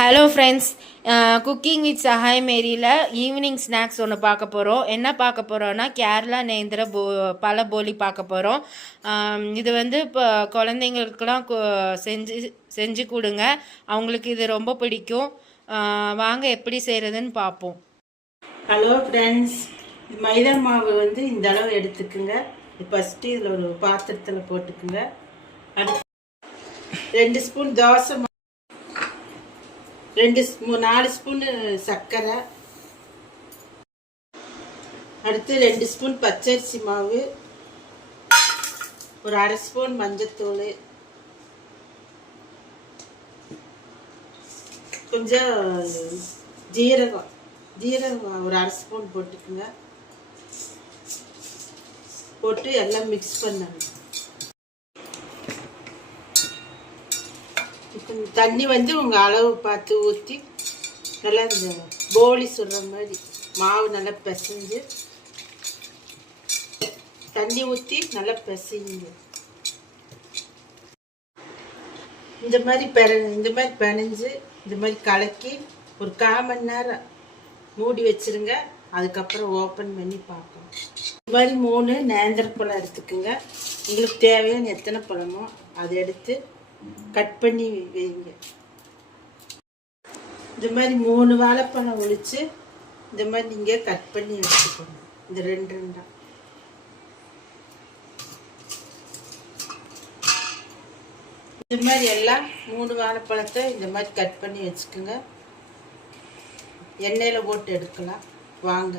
Hello friends, cooking with சஹாய் மேரியில் evening snacks ஒன்று பார்க்க போகிறோம். என்ன பார்க்க போகிறோன்னா கேரளா நேந்திர பல போலி பார்க்க போகிறோம். இது வந்து இப்போ குழந்தைங்களுக்கெல்லாம் செஞ்சு செஞ்சு கொடுங்க, அவங்களுக்கு இது ரொம்ப பிடிக்கும். வாங்க எப்படி செய்கிறதுன்னு பார்ப்போம். ஹலோ ஃப்ரெண்ட்ஸ், மைதா மாவு வந்து இந்த அளவு எடுத்துக்குங்க. ஃபஸ்ட்டு இதில் ஒரு பாத்திரத்தில் போட்டுக்குங்க. அடுத்து 2 ஸ்பூன் தோசை, 4 ஸ்பூனு சர்க்கரை, அடுத்து 2 ஸ்பூன் பச்சரிசி மாவு, ஒரு 1/2 ஸ்பூன் மஞ்சத்தூள், கொஞ்சம் ஜீரகம் ஒரு 1/2 ஸ்பூன் போட்டுக்குங்க. போட்டு எல்லாம் மிக்ஸ் பண்ணுங்க. தண்ணி வந்து உங்கள் அளவு பார்த்து ஊற்றி நல்லா இந்த போலி சுடுற மாதிரி மாவு நல்லா பிசைஞ்சு தண்ணி ஊற்றி நல்லா பிசைங்க. இந்த மாதிரி பிணைஞ்சு இந்த மாதிரி கலக்கி ஒரு 1/4 மணி நேரம் மூடி வச்சுருங்க. அதுக்கப்புறம் ஓப்பன் பண்ணி பார்க்கலாம். இந்த மாதிரி 3 நேந்திர பழம் எடுத்துக்குங்க. உங்களுக்கு தேவையான எத்தனை பழமோ அதை எடுத்து கட் பண்ணி வைங்க. இந்த மாதிரி 3 வாழைப்பழம் ஒழிச்சு இந்த மாதிரி நீங்கள் கட் பண்ணி வச்சுக்கோங்க. இந்த 2 இந்த மாதிரி எல்லாம் 3 வாழைப்பழத்தை இந்த மாதிரி கட் பண்ணி வச்சுக்கோங்க. எண்ணெயில் போட்டு எடுக்கலாம். வாங்க,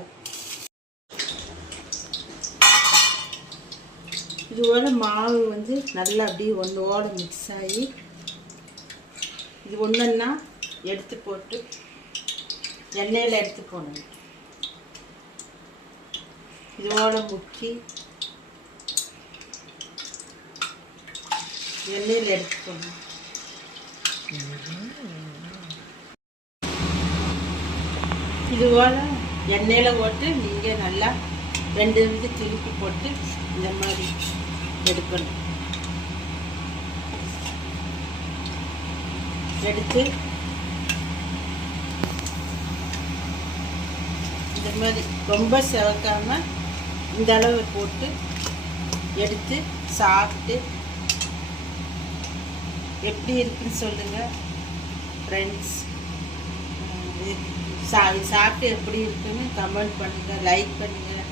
இதுபோல் மாவு வந்து நல்லா அப்படியே ஒன்றோட மிக்ஸ் ஆகி இது ஒன்றுன்னா எடுத்து போட்டு எண்ணெயில் எடுத்து போடணும். இதோட முக்கி எண்ணெயில் எடுத்து போடணும். இதுபோல் எண்ணெயில் போட்டு நீங்கள் நல்லா 2 திருப்பி போட்டு இந்த மாதிரி எடுக்கணும். எடுத்து இந்த மாதிரி ரொம்ப செவக்காம இந்த அளவு போட்டு எடுத்து சாப்பிட்டு எப்படி இருக்குன்னு சொல்லுங்கள் ஃப்ரெண்ட்ஸ். சாப்பிட்டு எப்படி இருக்குன்னு கமெண்ட் பண்ணுங்கள், லைக் பண்ணுங்கள்,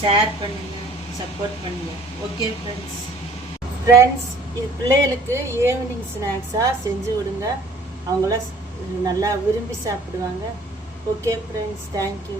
ஷேர் பண்ணுங்கள், சப்போர்ட் பண்ணுங்கள். ஓகே ஃப்ரெண்ட்ஸ், இது பிள்ளைகளுக்கு ஈவினிங் ஸ்நாக்ஸாக செஞ்சு விடுங்க. அவங்களாம் நல்லா விரும்பி சாப்பிடுவாங்க. Okay friends, thank you.